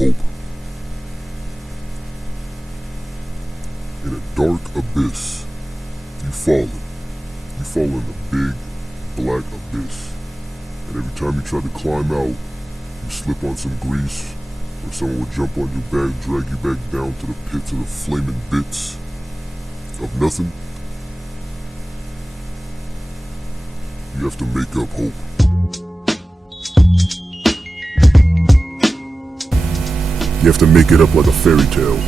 hope. In a dark abyss, you fall in a big, black abyss. And every time you try to climb out, you slip on some grease, or someone will jump on your back, drag you back down to the pits of the flaming bits of nothing. You have to make up hope. You have to make it up like a fairy tale.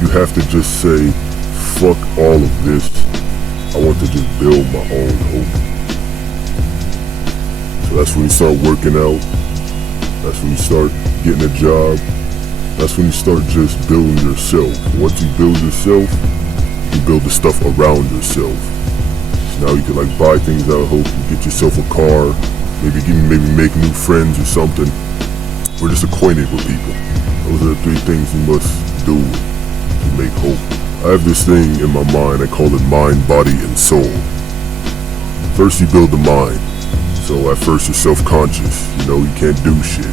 You have to just say, fuck all of this. I want to just build my own hope. So that's when you start working out. That's when you start getting a job. That's when you start just building yourself. Once you build yourself, you build the stuff around yourself. So now you can like buy things out of hope. You get yourself a car, maybe make new friends or something. Or just acquainted with people. Those are the three things you must do to make hope. I have this thing in my mind, I call it mind, body, and soul. First you build the mind. So at first you're self-conscious, you can't do shit.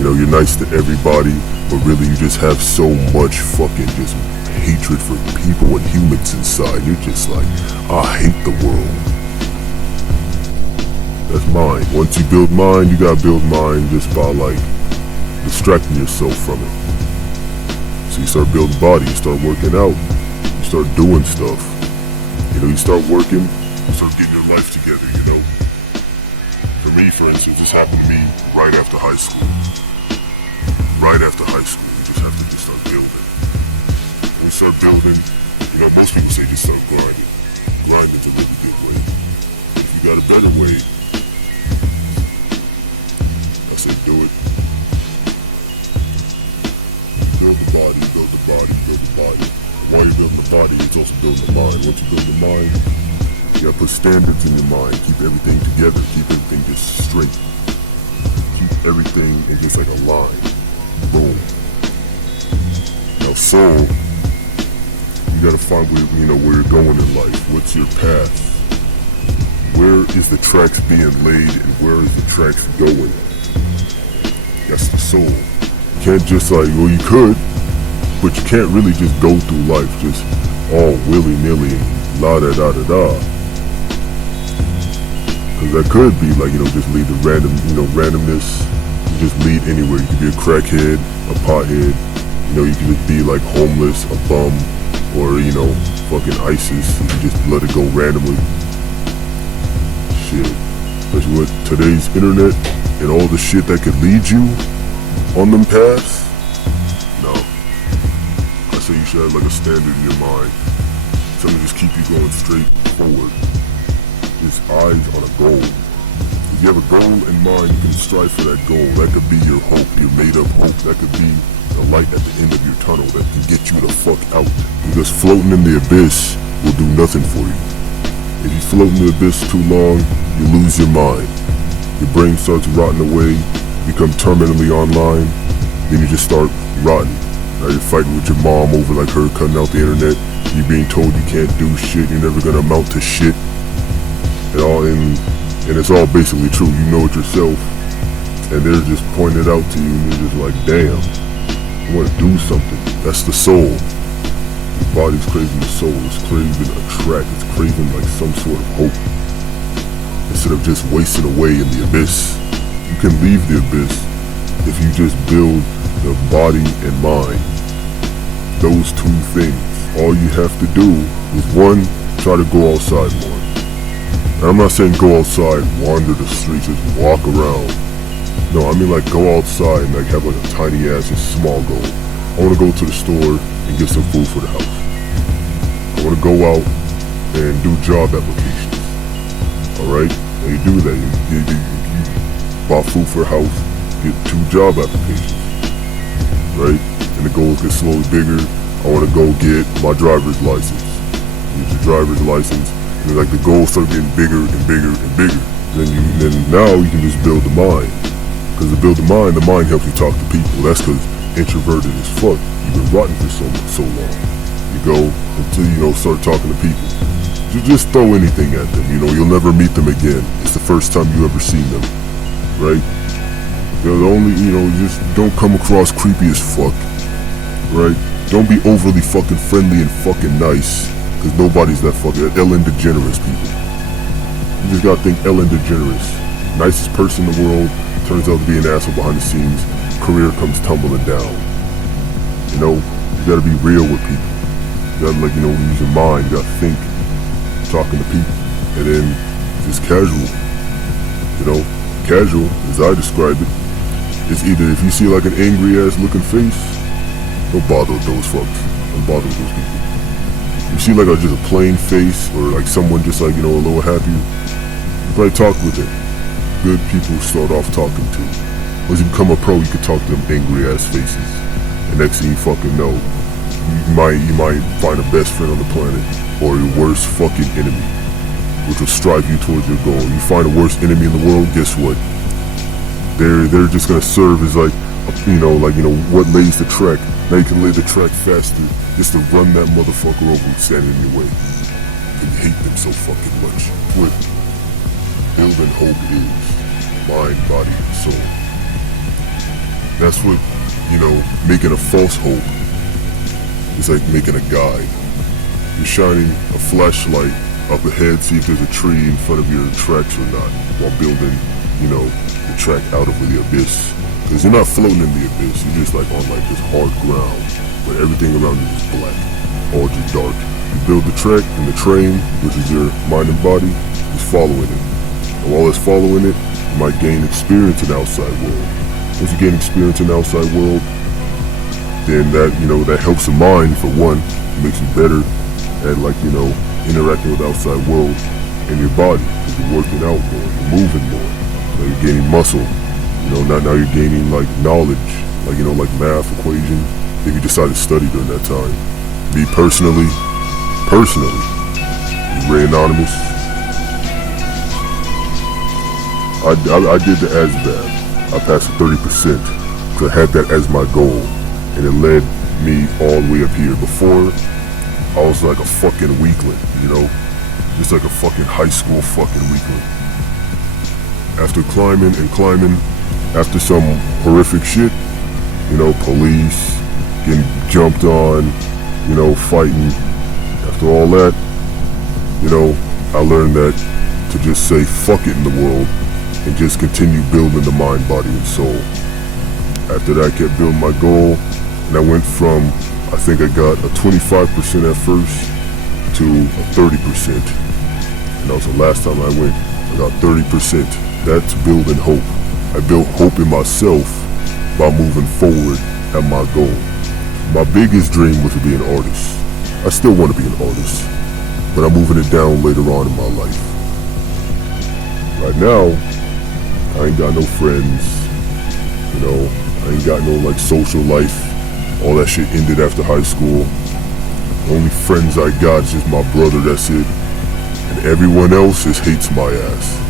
You're nice to everybody, but really you just have so much fucking just hatred for people and humans inside. You're just like, I hate the world. That's mind. Once you build mind, you gotta build mind just by like distracting yourself from it. So you start building body, you start working out, you start doing stuff. You start working, you start getting your life together, For me, for instance, this happened to me right after high school. Right after high school, you just have to just start building. When you start building, most people say just start grinding. Grinding's a really good way. If you got a better way, I say do it. Build the body, build the body, build the body. And while you're building the body, it's also building the mind. Once you build the mind, you gotta put standards in your mind. Keep everything together. Keep everything just straight. Keep everything in just like a line. Boom. Now soul, you gotta find where you're going in life. What's your path? Where is the tracks being laid and where is the tracks going? That's the soul. You can't just you could, but you can't really just go through life just all willy-nilly and la-da-da-da-da. Cause that could be just lead to randomness. You just lead anywhere. You could be a crackhead, a pothead, you could just be like homeless, a bum, or fucking ISIS. You can just let it go randomly. Shit. Especially with today's internet and all the shit that could lead you on them paths? No. I say you should have a standard in your mind. Something to just keep you going straight forward. Just eyes on a goal. If you have a goal in mind, you can strive for that goal. That could be your hope, your made up hope. That could be the light at the end of your tunnel that can get you the fuck out. Because floating in the abyss will do nothing for you. If you float in the abyss too long, you lose your mind. Your brain starts rotting away. Become terminally online, then you just start rotting. Now you're fighting with your mom over her cutting out the internet. You're being told you can't do shit, you're never gonna amount to shit. And it's all basically true. You know it yourself, and they're just pointing it out to you, and you're just like, damn, I wanna do something. That's the soul. Your body's craving the soul. It's craving a track. It's craving some sort of hope. Instead of just wasting away in the abyss. You can leave the abyss if you just build the body and mind. Those two things. All you have to do is one, try to go outside more. And I'm not saying go outside, wander the streets, just walk around. No, I mean go outside and have a tiny ass and small goal. I want to go to the store and get some food for the house. I want to go out and do job applications. Alright? And you do that. You buy food for a house, get 2 job applications, right? And the goals get slowly bigger. I want to go get my driver's license. Get your driver's license, and the goals start getting bigger and bigger and bigger. Then now you can just build the mind. Because to build the mind helps you talk to people. That's because introverted as fuck. You've been rotten for so long. You go until start talking to people. You just throw anything at them. You'll never meet them again. It's the first time you ever seen them. Right? The only, just don't come across creepy as fuck, right? Don't be overly fucking friendly and fucking nice, because nobody's that fucking Ellen DeGeneres, people. You just gotta think Ellen DeGeneres, nicest person in the world, turns out to be an asshole behind the scenes, career comes tumbling down. You gotta be real with people. You gotta, use your mind, you gotta think, talking to people, and then just casual. Casual, as I describe it, is either if you see like an angry ass looking face, don't bother with those fucks. Don't bother with those people. If you see like just a plain face, or like someone just like, a little happy, you probably talk with it. Good people start off talking to. Once you become a pro, you can talk to them angry ass faces. And next thing you fucking know, you might find a best friend on the planet, or your worst fucking enemy, which will strive you towards your goal. You find the worst enemy in the world, guess what? They're just gonna serve as what lays the track. Now you can lay the track faster just to run that motherfucker over who's standing in your way. And you hate them so fucking much. What building hope is, mind, body, and soul. That's what, making a false hope is like making a guide. You're shining a flashlight up ahead, see if there's a tree in front of your tracks or not, while building, the track out over the abyss. Because you're not floating in the abyss, you're just like on like this hard ground, where everything around you is black, all just dark. You build the track, and the train, which is your mind and body, is following it. And while it's following it, you might gain experience in the outside world. Once you gain experience in the outside world, then that helps the mind, for one, makes you better at interacting with the outside world, and your body, because you're working out more, you're moving more. You're gaining muscle. Now you're gaining like knowledge, like math equation, if you decide to study during that time. Me personally, Ray Anonymous, I did the ASVAB. I passed 30% because I had that as my goal, and it led me all the way up here. Before, I was like a fucking weakling, just like a fucking high school fucking weakling. After climbing and climbing, after some horrific shit, police, getting jumped on, fighting, after all that, I learned that to just say fuck it in the world and just continue building the mind, body, and soul. After that, I kept building my goal, and I went from, I think I got a 25% at first to a 30%. And that was the last time I went, I got 30%. That's building hope. I built hope in myself by moving forward at my goal. My biggest dream was to be an artist. I still want to be an artist, but I'm moving it down later on in my life. Right now, I ain't got no friends, I ain't got no social life. All that shit ended after high school. The only friends I got is just my brother, that's it. And everyone else just hates my ass.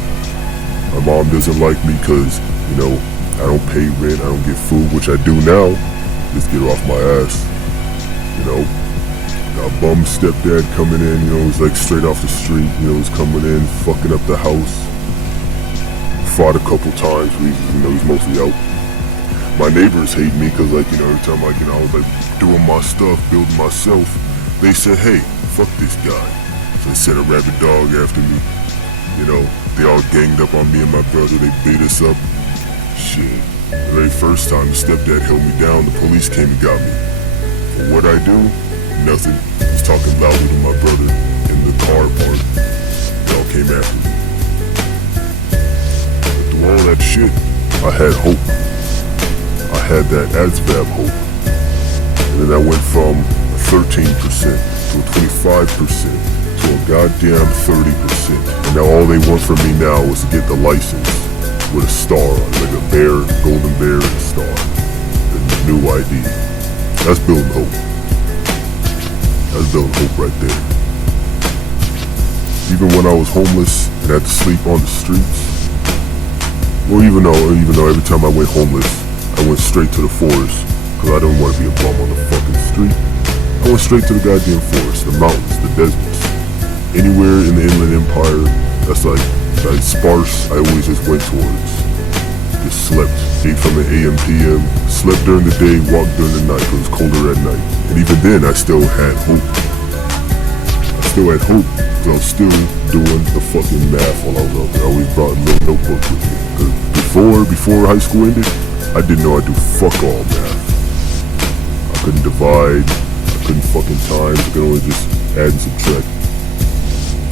My mom doesn't like me because, I don't pay rent, I don't get food, which I do now. Just get her off my ass. Got a bum stepdad coming in, he's like straight off the street, he's coming in, fucking up the house. Fought a couple times, he's mostly out. My neighbors hate me because every time I was doing my stuff, building myself, they said, hey, fuck this guy. So they sent a rabid dog after me. They all ganged up on me and my brother, they beat us up. Shit, the very first time the stepdad held me down, the police came and got me. For what I do? Nothing. He's talking loudly to my brother in the car park. They all came after me. But through all that shit, I had hope. I had that ASVAB hope. And then I went from a 13% to a 25% to a goddamn 30%. And now all they want from me now is to get the license with a star on it, like a bear, golden bear, and a star. The new ID. That's building hope. That's building hope right there. Even when I was homeless and had to sleep on the streets, or even though every time I went homeless, I went straight to the forest, because I didn't want to be a bum on the fucking street. I went straight to the goddamn forest, the mountains, the deserts. Anywhere in the Inland Empire that's like sparse, I always just went towards. just slept. Ate from the AM, PM, slept during the day, walked during the night, 'cause it was colder at night. And even then, I still had hope. I still had hope, because I was still doing the fucking math while I was out there. I always brought a little notebook with me. Because before high school ended, I didn't know I'd do fuck all math. I couldn't divide, I couldn't fucking times, I could only just add and subtract.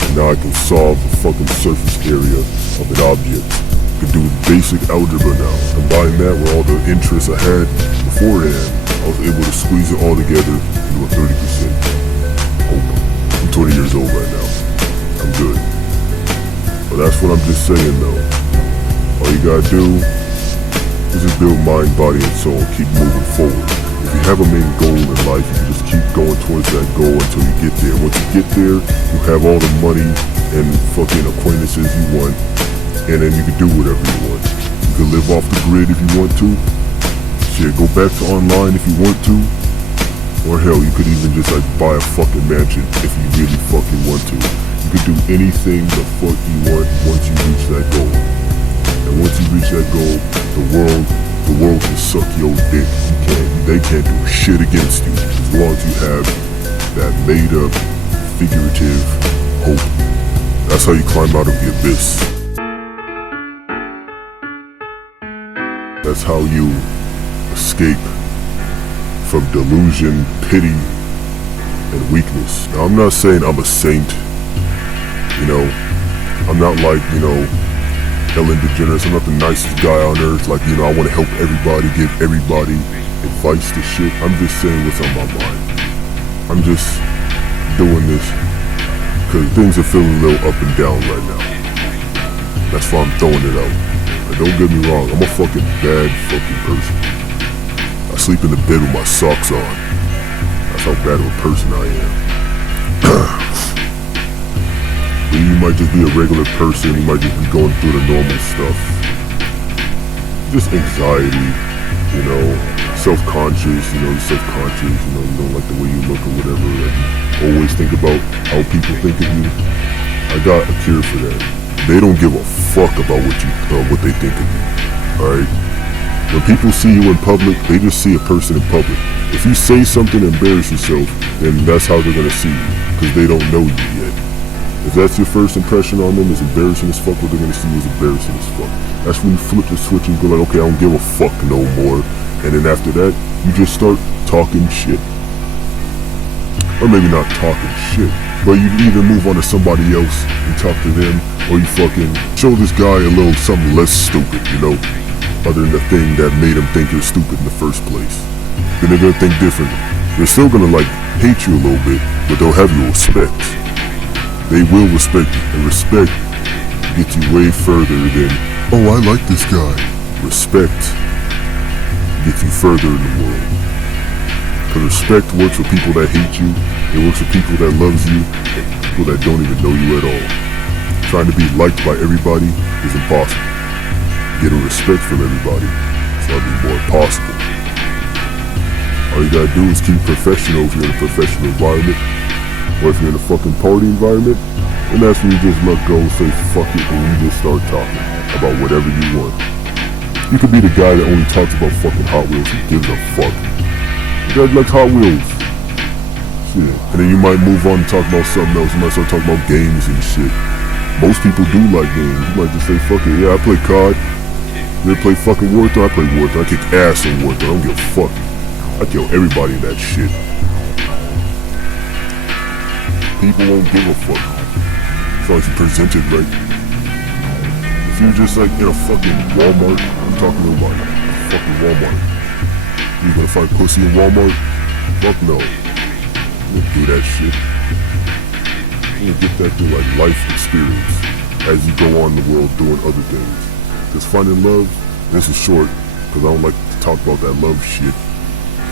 And now I can solve the fucking surface area of an object. I can do basic algebra now. Combine that with all the interests I had beforehand, I was able to squeeze it all together into a 30% hope. I'm 20 years old right now. I'm good. But that's what I'm just saying though. All you gotta do is just build mind, body, and soul. Keep moving forward. If you have a main goal in life, you can just keep going towards that goal until you get there. Once you get there, you have all the money and fucking acquaintances you want, and then you can do whatever you want. You can live off the grid if you want to. Shit, go back to online if you want to. Or hell, you could even just like buy a fucking mansion if you really fucking want to. You could do anything the fuck you want once you reach that goal. And once you reach that goal, the world can suck your dick. They can't do shit against you as long as you have that made up, figurative hope. That's how you climb out of the abyss. That's how you escape from delusion, pity, and weakness. Now, I'm not saying I'm a saint. You know, I'm not like, Ellen DeGeneres. I'm not the nicest guy on earth. Like, I want to help everybody, give everybody advice to shit. I'm just saying what's on my mind. I'm just doing this because things are feeling a little up and down right now. That's why I'm throwing it out. And don't get me wrong, I'm a fucking bad fucking person. I sleep in the bed with my socks on. That's how bad of a person I am. You might just be a regular person, you might just be going through the normal stuff. Just anxiety, self-conscious, you're self-conscious, you don't like the way you look or whatever. Like you always think about how people think of you. I got a cure for that. They don't give a fuck about what they think of you, alright? When people see you in public, they just see a person in public. If you say something to embarrass yourself, then that's how they're gonna see you, because they don't know you yet. If that's your first impression on them is embarrassing as fuck, what they're gonna see is embarrassing as fuck. That's when you flip the switch and go like, okay, I don't give a fuck no more. And then after that, you just start talking shit. Or maybe not talking shit, but you either move on to somebody else and talk to them, or you fucking show this guy a little something less stupid, other than the thing that made him think you're stupid in the first place. Then they're gonna think differently. They're still gonna hate you a little bit, but they'll have your respect. They will respect you, and respect gets you way further than, oh, I like this guy. Respect gets you further in the world. Because respect works for people that hate you, it works for people that loves you, and people that don't even know you at all. Trying to be liked by everybody is impossible. Getting respect from everybody is probably more possible. All you gotta do is keep professional if you're in a professional environment. Or if you're in a fucking party environment, and that's when you just let go and say fuck it, and you just start talking about whatever you want. You could be the guy that only talks about fucking Hot Wheels and gives a fuck. The guy likes Hot Wheels. Shit. And then you might move on and talk about something else. You might start talking about games and shit. Most people do like games. You might just say fuck it, yeah, I play COD. You ever play fucking Warzone? I play Warzone. I kick ass in Warzone. I don't give a fuck. I kill everybody in that shit. People won't give a fuck as long as you present it right. If you're just in a fucking Walmart, I'm talking about a fucking Walmart. You gonna find pussy in Walmart? Fuck no. You don't do that shit. You get that through life experience as you go on in the world doing other things. Because finding love, this is short, because I don't like to talk about that love shit.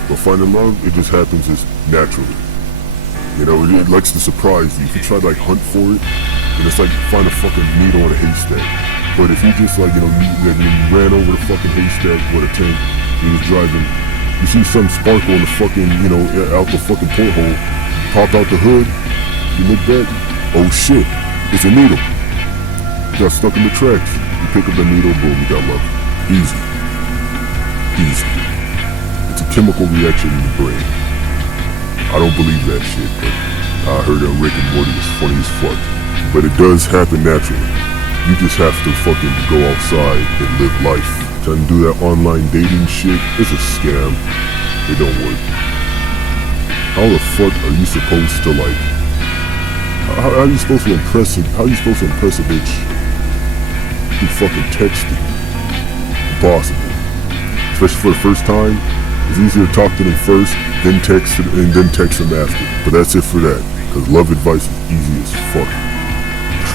But finding love, it just happens just naturally. It likes to surprise you. If you try to hunt for it, then it's like find a fucking needle in a haystack. But if you just you ran over the fucking haystack with a tank, you was driving, you see some sparkle in the fucking, out the fucking porthole, pop out the hood, you look back, oh shit, it's a needle. You got stuck in the tracks. You pick up the needle, boom, you got love. Easy. Easy. It's a chemical reaction in the brain. I don't believe that shit, but I heard on Rick and Morty is funny as fuck. But it does happen naturally. You just have to fucking go outside and live life. Trying to do that online dating shit, it's a scam. It don't work. How the fuck are you supposed to like... How are you supposed to impress a bitch through fucking texting? Impossible. Especially for the first time. It's easier to talk to them first, then text them after. But that's it for that. Cause love advice is easy as fuck.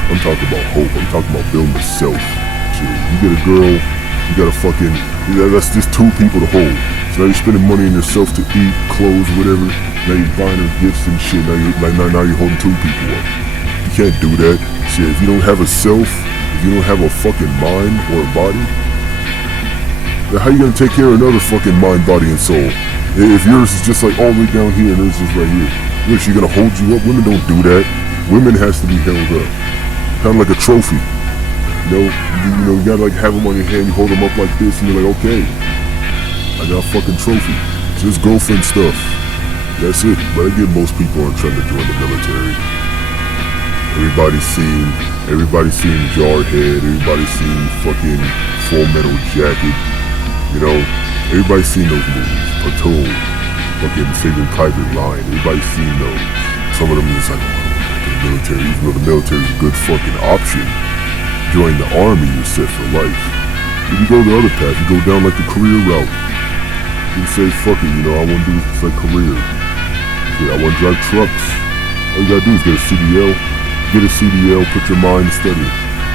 I'm talking about hope. I'm talking about building a self. Shit, you get a girl, you gotta fucking... That's just two people to hold. So now you're spending money on yourself to eat, clothes, whatever. Now you're buying her gifts and shit. Now you're holding two people up. You can't do that. Shit, if you don't have a self, if you don't have a fucking mind or a body, then how you gonna take care of another fucking mind, body, and soul? If yours is just like all the way down here and hers is right here, is she gonna hold you up? Women don't do that. Women has to be held up, kind of like a trophy. You gotta like have them on your hand. You hold them up like this, and you're like, okay, I got a fucking trophy. It's just girlfriend stuff. That's it. But I get most people aren't trying to join the military. Everybody's seen Jarhead. Everybody's seen fucking Full Metal Jacket. You know, everybody's seen those movies. Platoon, fucking Saving Private Ryan. Everybody's seen those. Some of them is like, oh, the military. Even though the military is a good fucking option, join the army, you're set for life. If you go the other path, you go down like the career route. You say, fuck it, I want to do this like career. Yeah, I want to drive trucks. All you gotta do is get a CDL. Get a CDL, put your mind to study.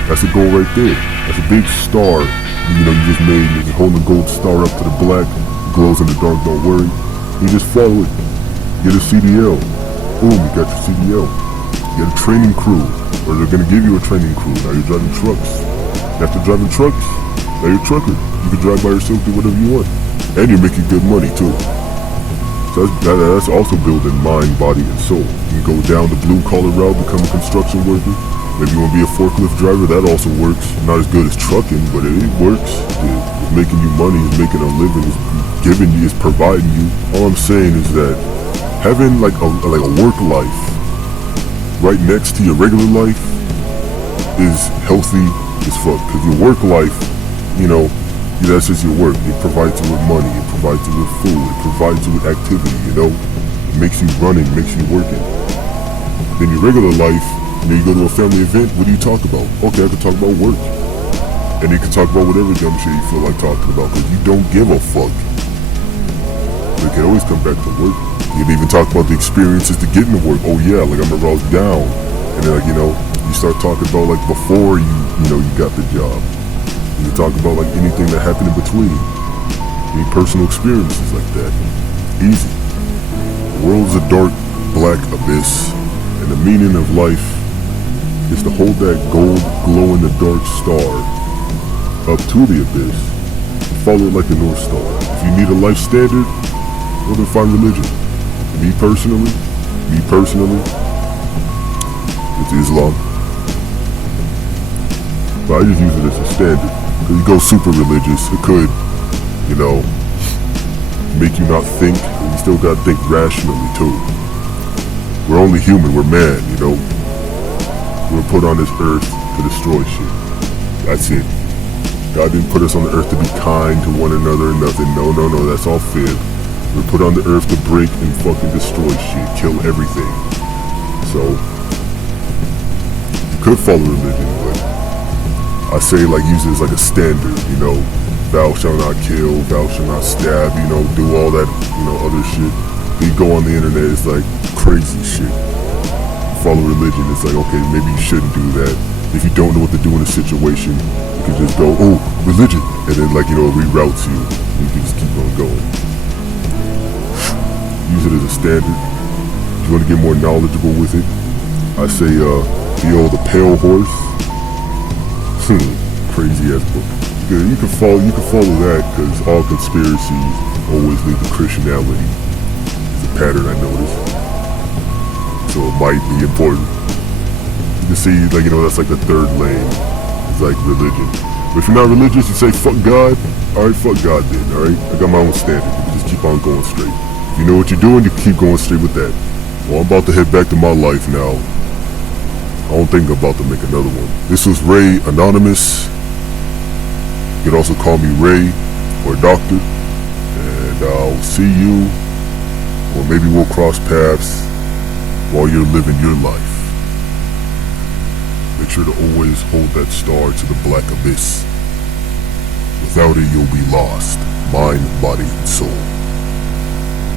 That's a goal right there. That's a big star. You just made. You're just holding a gold star up to the black. It glows in the dark, don't worry. You just follow it. Get a CDL. Boom, you got your CDL. Get a training crew. Or they're gonna give you a training crew. Now you're driving trucks. After driving trucks, now you're a trucker. You can drive by yourself, do whatever you want. And you're making good money too. So that's also building mind, body, and soul. You can go down the blue collar route, become a construction worker. Maybe you want to be a forklift driver, that also works. Not as good as trucking, but it works. It's making you money, it's making a living, it's giving you, it's providing you. All I'm saying is that having like a work life right next to your regular life is healthy as fuck. Because your work life, that's just your work. It provides you with money, it provides you with food, it provides you with activity, It makes you running, makes you working. Then your regular life, you go to a family event, what do you talk about? Okay, I can talk about work. And you can talk about whatever dumb shit you feel like talking about, because you don't give a fuck. But you can always come back to work. You can even talk about the experiences to get into work. Oh yeah, like I remember I was down. And then you start talking about like before you got the job. You can talk about like anything that happened in between. Any personal experiences like that. Easy. The world's a dark, black abyss. And the meaning of life is to hold that gold, glow-in-the-dark star up to the abyss and follow it like the North Star. If you need a life standard, well then find religion. Me personally, it's Islam. But I just use it as a standard. Because you go super religious, it could, make you not think, and you still gotta think rationally too. We're only human, we're man, We're put on this earth to destroy shit. That's it. God didn't put us on the earth to be kind to one another or nothing. No, that's all fib. We're put on the earth to break and fucking destroy shit, kill everything. So, you could follow religion, but I say use it as like a standard, Thou shalt not kill, thou shalt not stab, do all that, other shit. You go on the internet, it's like crazy shit. Follow religion, it's like, okay, maybe you shouldn't do that. If you don't know what to do in a situation, you can just go, oh, religion, and then it reroutes you. You can just keep on going. Use it as a standard. If you want to get more knowledgeable with it, I say, The Pale Horse. Crazy ass book. You can follow that, because all conspiracies always lead to Christianity. It's a pattern I noticed. So it might be important. You can see, that's like the third lane. It's like religion. But if you're not religious, you say fuck God, Alright, fuck God then, alright? I got my own standard. Just keep on going straight. If you know what you're doing, you keep going straight with that. Well, I'm about to head back to my life now. I don't think I'm about to make another one. This was Ray Anonymous. You can also call me Ray or Doctor. And I'll see you, or maybe we'll cross paths while you're living your life. Make sure to always hold that star to the black abyss. Without it, you'll be lost, mind, body, and soul.